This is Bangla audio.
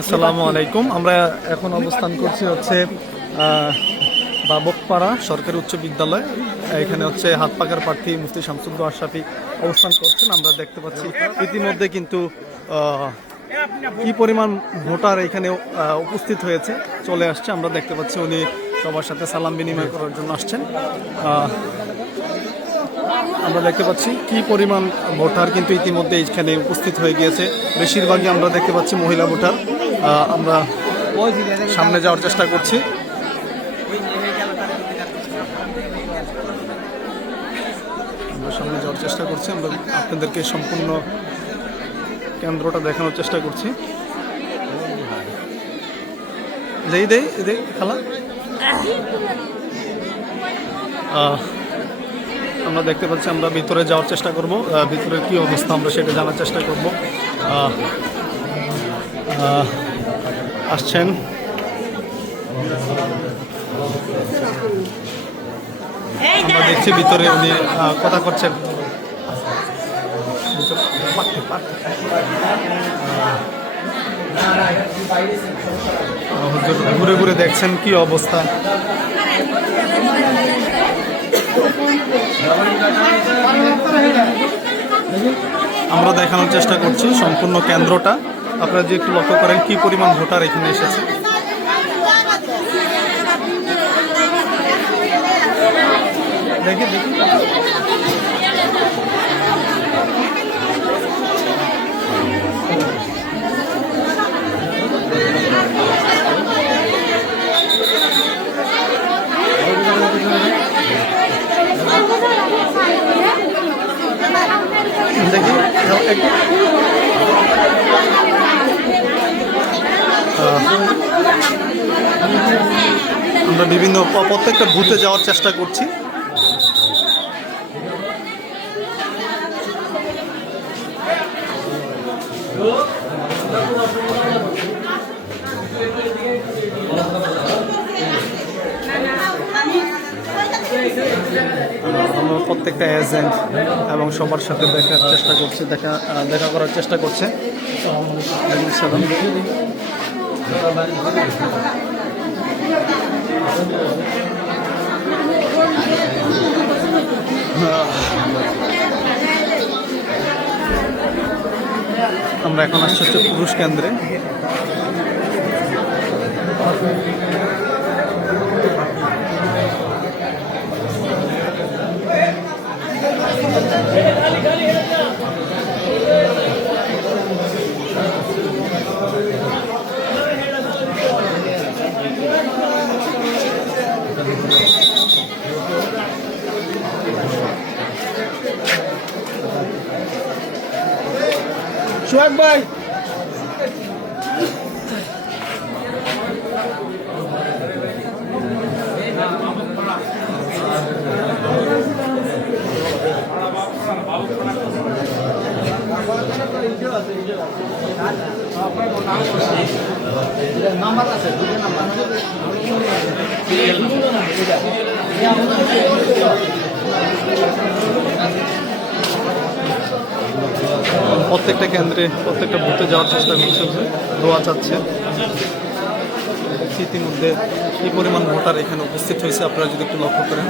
আসসালামু আলাইকুম। আমরা এখন অবস্থান করছি হচ্ছে বাবকপাড়া সরকারি উচ্চ বিদ্যালয়। এখানে হচ্ছে হাত পাকার প্রার্থী মুফতি শামসুদ্দোহা আশরাফি অবস্থান করছেন। আমরা দেখতে পাচ্ছি ইতিমধ্যে কিন্তু কি পরিমাণ ভোটার এখানে উপস্থিত হয়েছে, চলে আসছে। আমরা দেখতে পাচ্ছি উনি সবার সাথে সালাম বিনিময় করার জন্য আসছেন। আমরা দেখতে পাচ্ছি কি পরিমাণ ভোটার কিন্তু ইতিমধ্যে এখানে উপস্থিত হয়ে গিয়েছে। বেশিরভাগই আমরা দেখতে পাচ্ছি মহিলা ভোটার। আমরা সামনে যাওয়ার চেষ্টা করছি। আমরা আপনাদেরকে সম্পূর্ণ কেন্দ্রটা দেখানোর চেষ্টা করছি। খেলা আমরা দেখতে পাচ্ছি। আমরা ভিতরে যাওয়ার চেষ্টা করব, ভিতরে কি অবস্থা আমরা সেটা জানার চেষ্টা করব। আসছেন আমরা দেখছি ভিতরে উনি কথা করছেন। ঘুরে ঘুরে দেখছেন কি অবস্থা। আমরা দেখানোর চেষ্টা করছি সম্পূর্ণ কেন্দ্রটা। আপনারা যে একটু লক্ষ্য করেন কি পরিমাণ ভোটার এখানে এসেছে। দেখি আমরা বিভিন্ন প্রত্যেকটা বুথে যাওয়ার চেষ্টা করছি। আমরা প্রত্যেকটা এজেন্ট এবং সবার সাথে দেখার চেষ্টা করছি, দেখা করার চেষ্টা করছে। আমরা এখন আসছি হচ্ছে পুরুষ কেন্দ্রে। সোহাগ ভাই, নাম্বার আছে, প্রত্যেকটা কেন্দ্রে প্রত্যেকটা বুথে যাওয়ার চেষ্টা করছে, দোয়া চাচ্ছে। ইতিমধ্যে কি পরিমাণ ভোটার এখানে উপস্থিত হয়েছে আপনারা যদি একটু লক্ষ্য করেন।